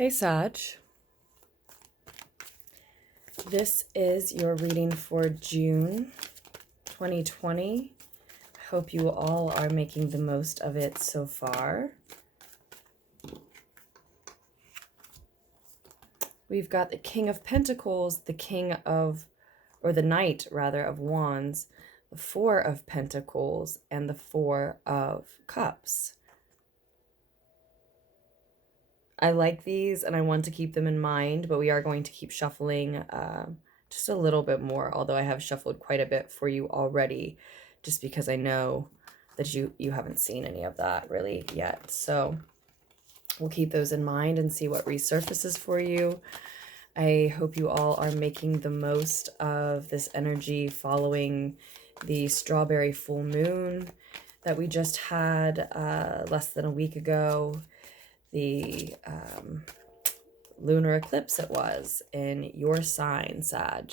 Hey Sag, this is your reading for June 2020. I hope you all are making the most of it so far. We've got the King of Pentacles, the Knight rather of Wands, the Four of Pentacles, and the Four of Cups. I like these and I want to keep them in mind, but we are going to keep shuffling just a little bit more, although I have shuffled quite a bit for you already, just because I know that you haven't seen any of that really yet. So we'll keep those in mind and see what resurfaces for you. I hope you all are making the most of this energy following the strawberry full moon that we just had less than a week ago. The lunar eclipse it was in your sign, Sag.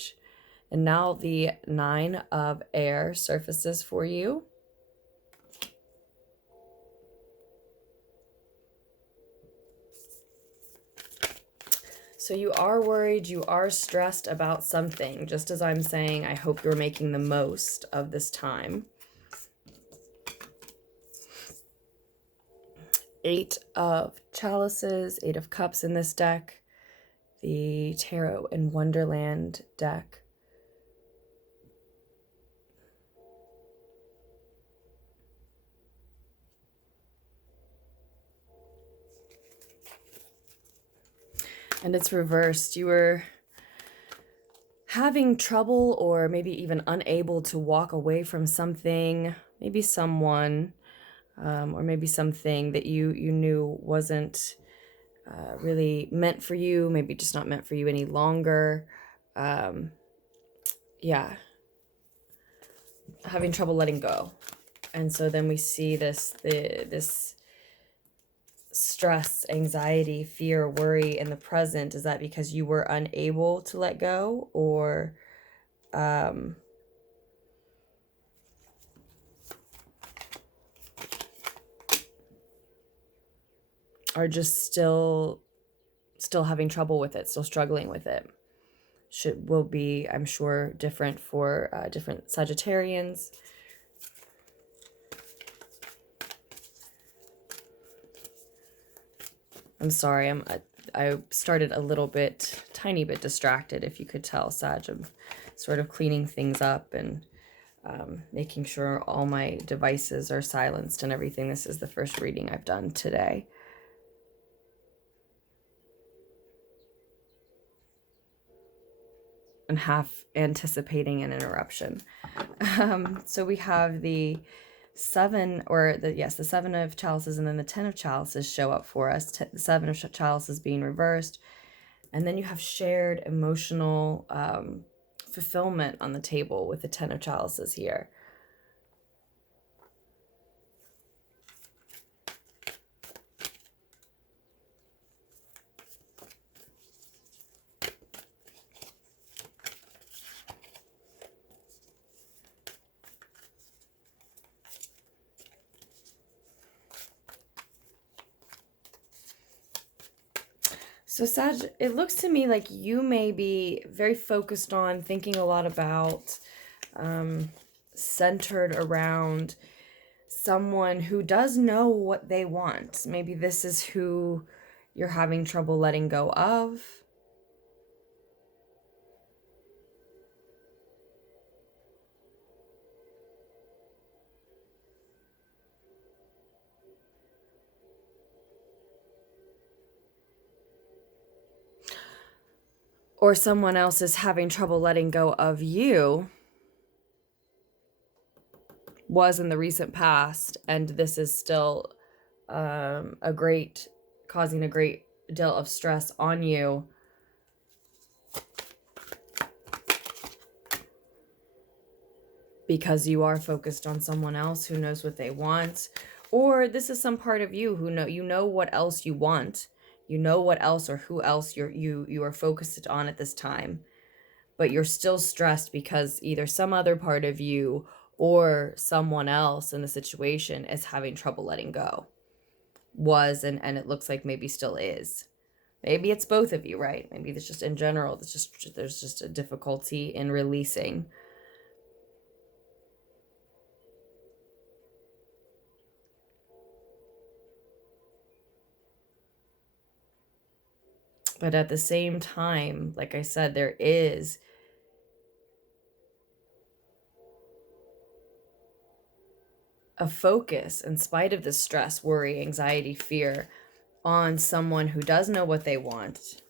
And now the Nine of Air surfaces for you. So you are worried, you are stressed about something. Just as I'm saying, I hope you're making the most of this time. Eight of Chalices, Eight of Cups in this deck. The Tarot and Wonderland deck. And it's reversed. You were having trouble or maybe even unable to walk away from something, maybe someone, or maybe something that you knew wasn't really meant for you, maybe just not meant for you any longer. Yeah. Having trouble letting go. And so then we see this stress, anxiety, fear, worry in the present. Is that because you were unable to let go, or are just still having trouble with it, still struggling with it? Will be, I'm sure, different for different Sagittarians. I'm sorry, I started a little bit, tiny bit distracted, if you could tell, Sag. I'm sort of cleaning things up and making sure all my devices are silenced and everything. This is the first reading I've done today. And half anticipating an interruption. So we have the Seven of Chalices, and then the Ten of Chalices show up for us. The Seven of Chalices being reversed. And then you have shared emotional fulfillment on the table with the Ten of Chalices here. So Sag, it looks to me like you may be very focused on thinking a lot about, centered around someone who does know what they want. Maybe this is who you're having trouble letting go of. Or someone else is having trouble letting go of you, was in the recent past, and this is still causing a great deal of stress on you. Because you are focused on someone else who knows what they want. Or this is some part of you who know what else you want. You know what else or who else you are focused on at this time. But you're still stressed because either some other part of you or someone else in the situation is having trouble letting go. Was, and it looks like maybe still is. Maybe it's both of you, right? Maybe it's just in general, there's just a difficulty in releasing. But at the same time, like I said, there is a focus, in spite of the stress, worry, anxiety, fear, on someone who does know what they want.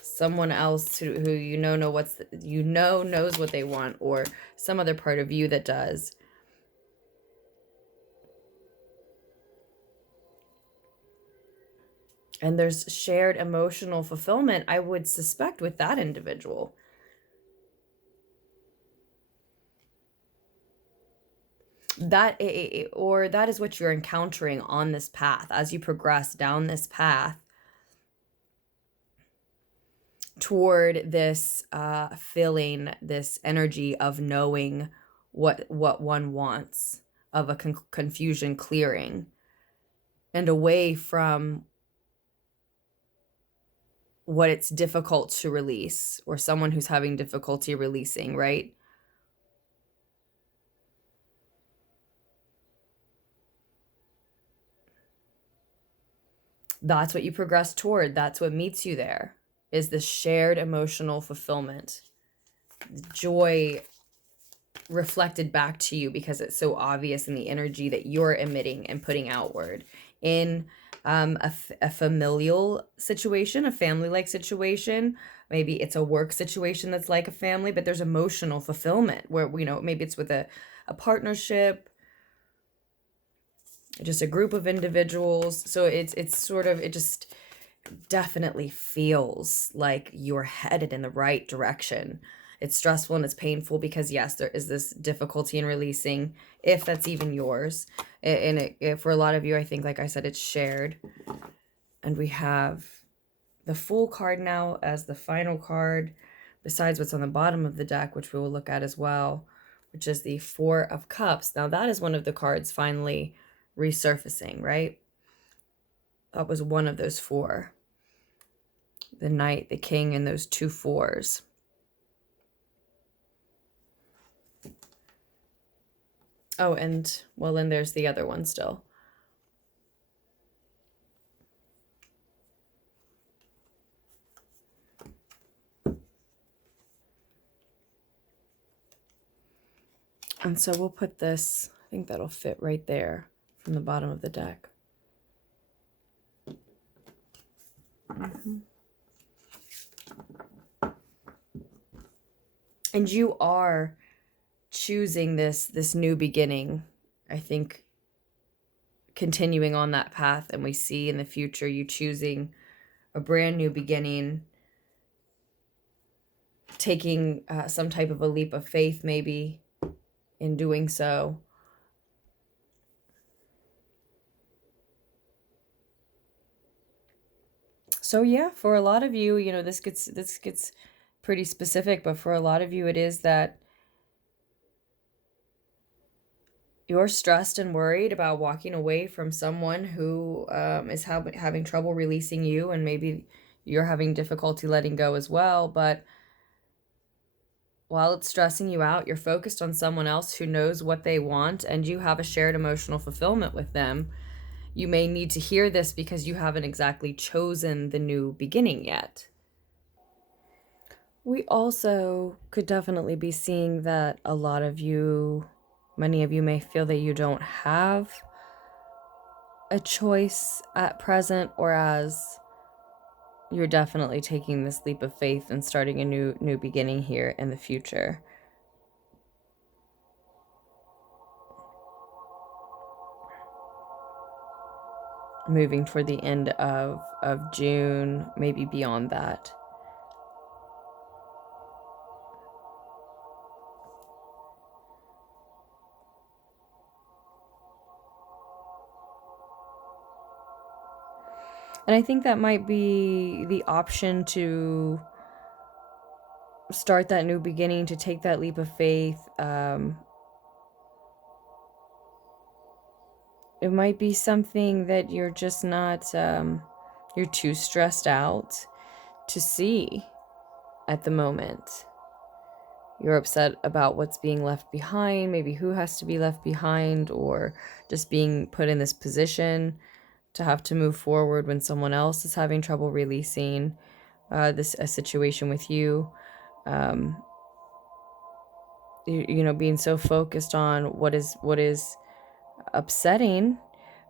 Someone else who knows what they want, or some other part of you that does. And there's shared emotional fulfillment, I would suspect, with that individual. That is what you're encountering on this path as you progress down this path toward this feeling, this energy of knowing what one wants, of a confusion clearing, and away from what it's difficult to release, or someone who's having difficulty releasing, right? That's what you progress toward. That's what meets you there, is this shared emotional fulfillment. Joy reflected back to you because it's so obvious in the energy that you're emitting and putting outward in a familial situation, a family-like situation. Maybe it's a work situation that's like a family, but there's emotional fulfillment where, maybe it's with a partnership, just a group of individuals. So it's sort of, it just definitely feels like you're headed in the right direction. It's stressful and it's painful because, yes, there is this difficulty in releasing, if that's even yours. And for a lot of you, I think, like I said, it's shared. And we have the Fool card now as the final card, besides what's on the bottom of the deck, which we will look at as well, which is the Four of Cups. Now, that is one of the cards finally resurfacing, right? That was one of those four. The Knight, the King, and those two fours. Oh, and, well, then there's the other one still. And so we'll put this, I think that'll fit right there from the bottom of the deck. And you are choosing this new beginning, I think, continuing on that path. And we see in the future you choosing a brand new beginning, taking some type of a leap of faith maybe in doing so. So yeah, for a lot of you, this gets pretty specific, but for a lot of you, it is that you're stressed and worried about walking away from someone who is having trouble releasing you, and maybe you're having difficulty letting go as well. But while it's stressing you out, you're focused on someone else who knows what they want, and you have a shared emotional fulfillment with them. You may need to hear this because you haven't exactly chosen the new beginning yet. We also could definitely be seeing that a lot of you, many of you, may feel that you don't have a choice at present, whereas you're definitely taking this leap of faith and starting a new beginning here in the future. Moving toward the end of June, maybe beyond that. And I think that might be the option to start that new beginning, to take that leap of faith. It might be something that you're just not You're too stressed out to see at the moment. You're upset about what's being left behind, maybe who has to be left behind, or just being put in this position to have to move forward when someone else is having trouble releasing a situation with you. You know, being so focused on what is upsetting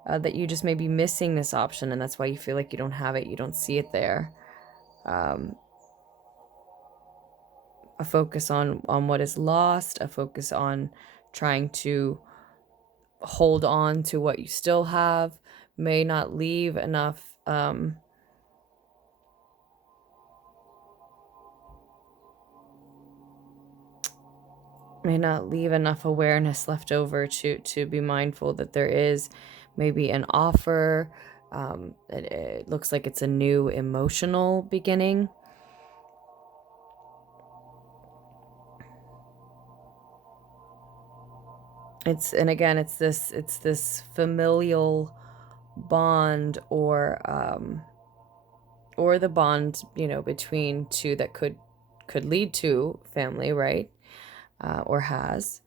that you just may be missing this option, and that's why you feel like you don't have it, you don't see it there. A focus on what is lost, a focus on trying to hold on to what you still have may not leave enough awareness left over to be mindful that there is maybe an offer. It looks like it's a new emotional beginning. It's this familial bond, or the bond, you know, between two that could lead to family, right? Or has.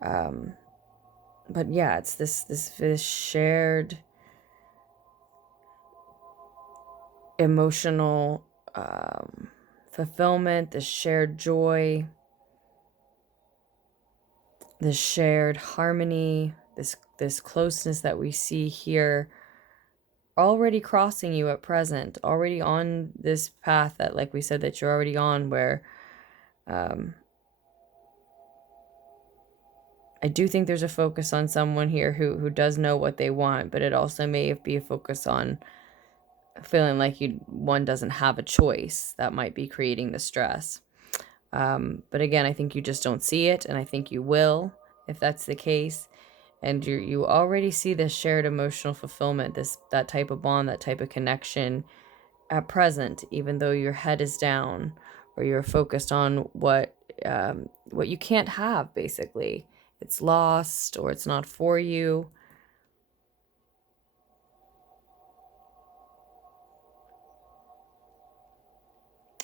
But yeah, it's this shared emotional fulfillment, this shared joy, this shared harmony, this closeness that we see here, already crossing you at present, already on this path that, like we said, that you're already on, where I do think there's a focus on someone here who does know what they want, but it also may be a focus on feeling like one doesn't have a choice that might be creating the stress. But again, I think you just don't see it, and I think you will if that's the case. And you already see this shared emotional fulfillment, that type of bond, that type of connection at present, even though your head is down, or you're focused on what you can't have. Basically, it's lost, or it's not for you.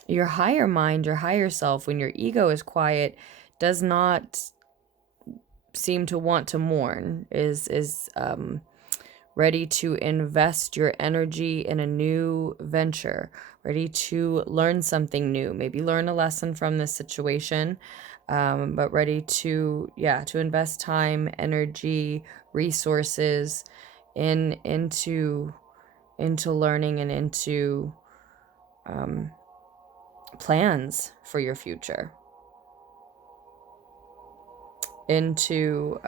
Your higher mind, your higher self, when your ego is quiet, does not seem to want to mourn, is ready to invest your energy in a new venture, ready to learn something new, maybe learn a lesson from this situation, but ready to invest time, energy, resources into learning and into plans for your future, into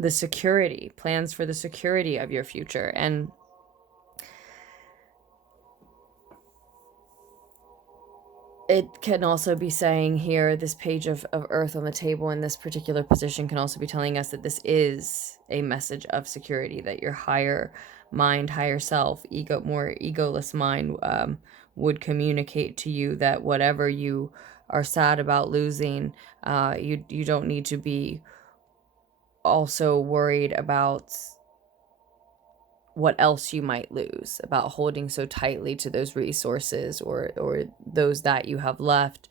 the security, plans for the security of your future. And it can also be saying here, this page of Earth on the table in this particular position can also be telling us that this is a message of security, that your higher mind, higher self, more egoless mind would communicate to you that whatever you are sad about losing, you don't need to be also worried about what else you might lose, about holding so tightly to those resources or those that you have left,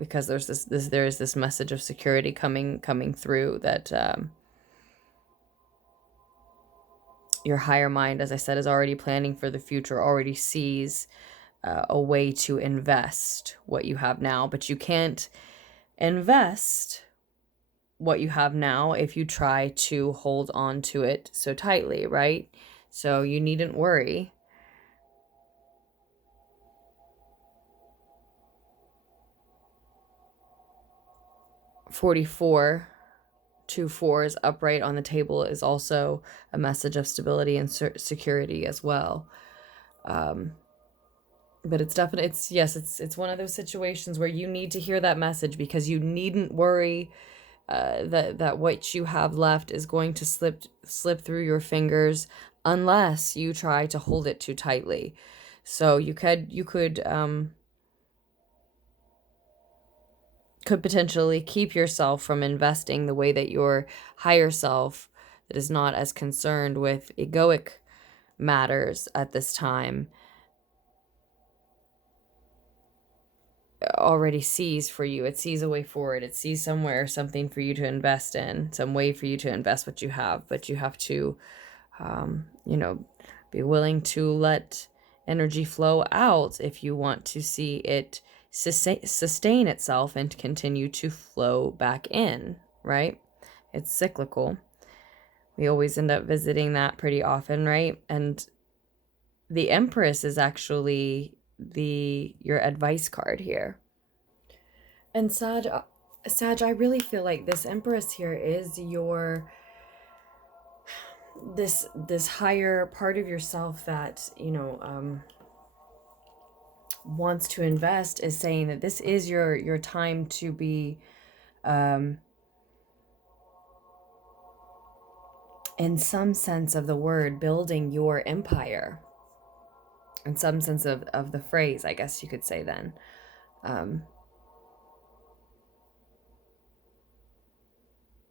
because there is this message of security coming through, that your higher mind, as I said, is already planning for the future, already sees a way to invest what you have now. But you can't invest what you have now if you try to hold on to it so tightly, right? So you needn't worry. Two fours upright on the table is also a message of stability and security as well. But it's definitely, it's one of those situations where you need to hear that message, because you needn't worry that what you have left is going to slip through your fingers unless you try to hold it too tightly. So you could could potentially keep yourself from investing the way that your higher self, that is not as concerned with egoic matters at this time, already sees for you. It sees a way forward. It sees somewhere, something for you to invest in, some way for you to invest what you have. But you have to, you know, be willing to let energy flow out if you want to see it sustain itself and continue to flow back in, right? It's cyclical. We always end up visiting that pretty often, right? And the Empress is actually your advice card here. And Sag, I really feel like this Empress here is your this higher part of yourself that, you know, wants to invest, is saying that this is your time to be in some sense of the word building your empire, in some sense of the phrase, I guess you could say then.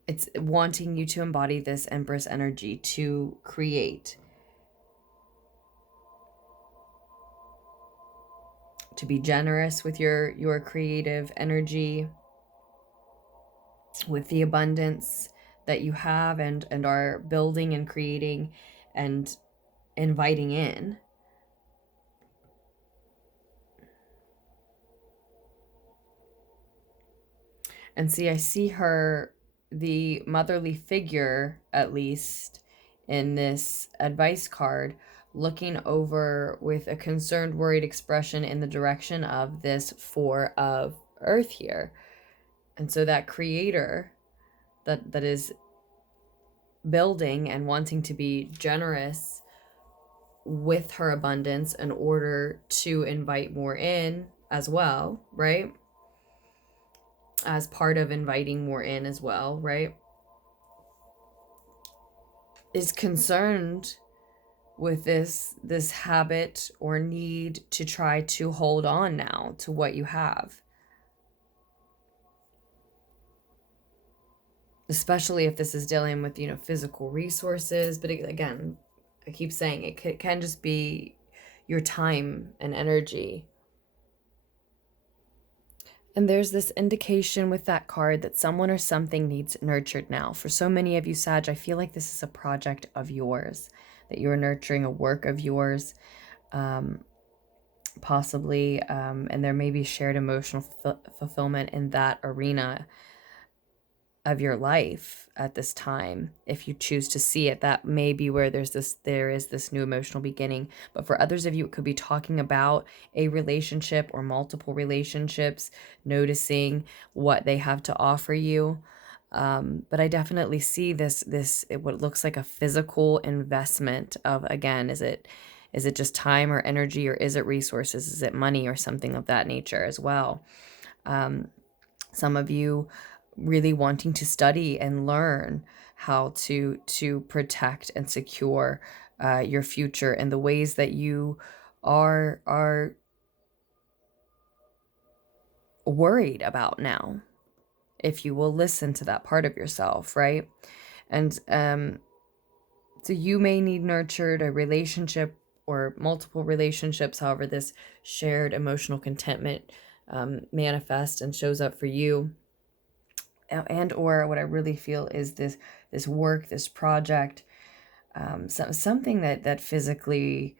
It's wanting you to embody this Empress energy to create, to be generous with your creative energy, with the abundance that you have and are building and creating and inviting in. And see, I see her, the motherly figure, at least in this advice card, looking over with a concerned, worried expression in the direction of this Four of Earth here. And so that creator that is building and wanting to be generous with her abundance in order to invite more in as well, right? As part of inviting more in as well, right? Is concerned with this habit or need to try to hold on now to what you have. Especially if this is dealing with, you know, physical resources. But again, I keep saying it can just be your time and energy. And there's this indication with that card that someone or something needs nurtured now. For so many of you, Sag, I feel like this is a project of yours, that you're nurturing a work of yours, possibly, and there may be shared emotional fulfillment in that arena of your life at this time. If you choose to see it, that may be where there is this new emotional beginning. But for others of you, it could be talking about a relationship or multiple relationships, noticing what they have to offer you. But I definitely see this what looks like a physical investment of, again, is it just time or energy, or is it resources? Is it money or something of that nature as well? Some of you really wanting to study and learn how to protect and secure your future in the ways that you are worried about now, if you will listen to that part of yourself, right? And so you may need nurtured a relationship or multiple relationships, however this shared emotional contentment manifests and shows up for you. And or what I really feel is this work, this project, something that physically,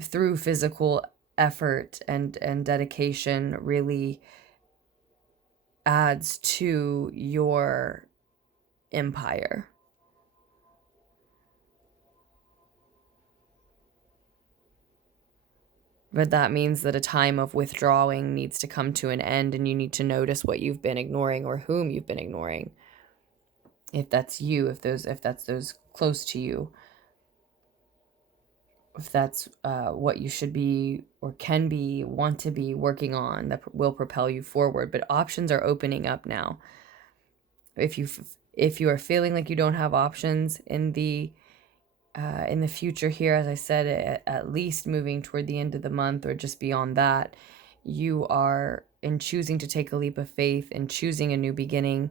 through physical effort and dedication, really adds to your empire. But that means that a time of withdrawing needs to come to an end, and you need to notice what you've been ignoring or whom you've been ignoring. If that's you, if that's those close to you, if that's what you should be or can be, want to be working on, that will propel you forward. But options are opening up now. If you are feeling like you don't have options in the future here, as I said, at least moving toward the end of the month or just beyond that, you are, in choosing to take a leap of faith and choosing a new beginning,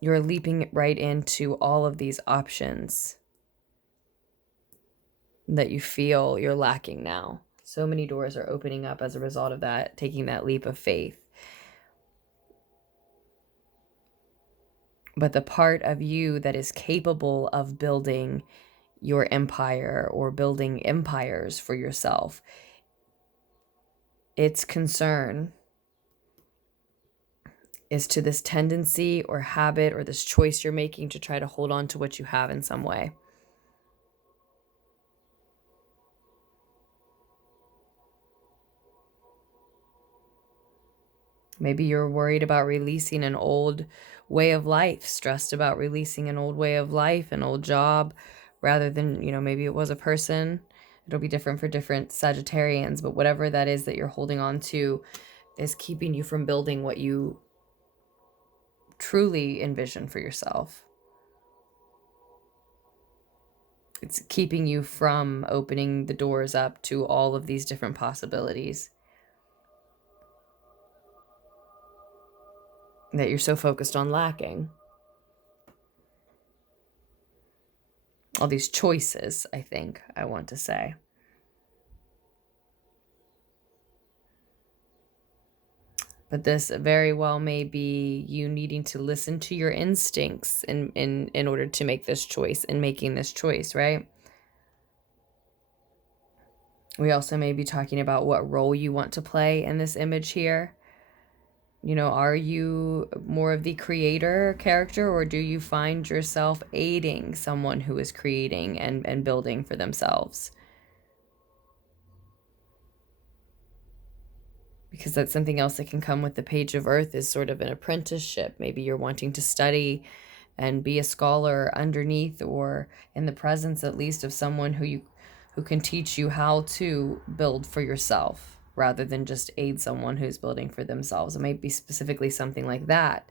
you're leaping right into all of these options that you feel you're lacking now. So many doors are opening up as a result of that, taking that leap of faith. But the part of you that is capable of building your empire or building empires for yourself, its concern is to this tendency or habit or this choice you're making to try to hold on to what you have in some way. Maybe you're worried about releasing an old way of life, stressed about releasing an old way of life, an old job, rather than, maybe it was a person. It'll be different for different Sagittarians, but whatever that is that you're holding on to is keeping you from building what you truly envision for yourself. It's keeping you from opening the doors up to all of these different possibilities that you're so focused on lacking. All these choices, I think I want to say. But this very well may be you needing to listen to your instincts in order to make this choice and making this choice, right? We also may be talking about what role you want to play in this image here. Are you more of the creator character, or do you find yourself aiding someone who is creating and building for themselves? Because that's something else that can come with the Page of Earth, is sort of an apprenticeship. Maybe you're wanting to study and be a scholar underneath, or in the presence at least of someone who can teach you how to build for yourself, rather than just aid someone who's building for themselves. It might be specifically something like that.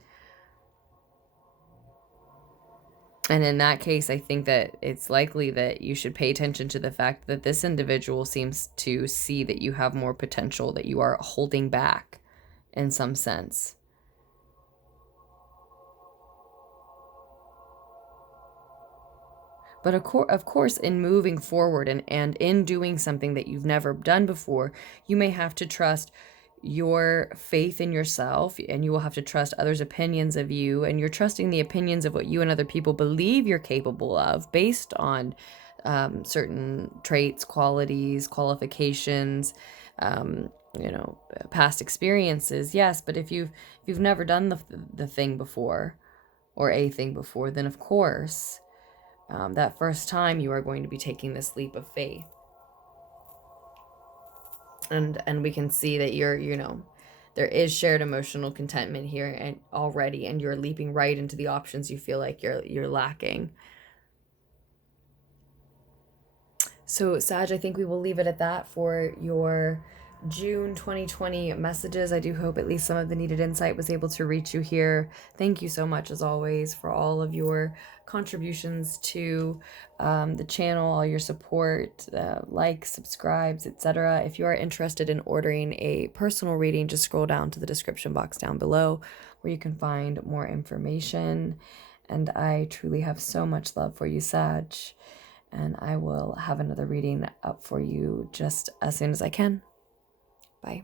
And in that case, I think that it's likely that you should pay attention to the fact that this individual seems to see that you have more potential, that you are holding back in some sense. But of course, in moving forward and in doing something that you've never done before, you may have to trust your faith in yourself, and you will have to trust others' opinions of you, and you're trusting the opinions of what you and other people believe you're capable of based on certain traits, qualities, qualifications, past experiences. Yes, but if you've never done the thing before, or a thing before, then of course that first time you are going to be taking this leap of faith. And we can see that there is shared emotional contentment here and already, and you're leaping right into the options you feel like you're lacking. So Sag, I think we will leave it at that for your June 2020 messages. I do hope at least some of the needed insight was able to reach you here. Thank you so much, as always, for all of your contributions to the channel, all your support, likes, subscribes, etc. If you are interested in ordering a personal reading, just scroll down to the description box down below where you can find more information. And I truly have so much love for you, Sag. And I will have another reading up for you just as soon as I can. Bye.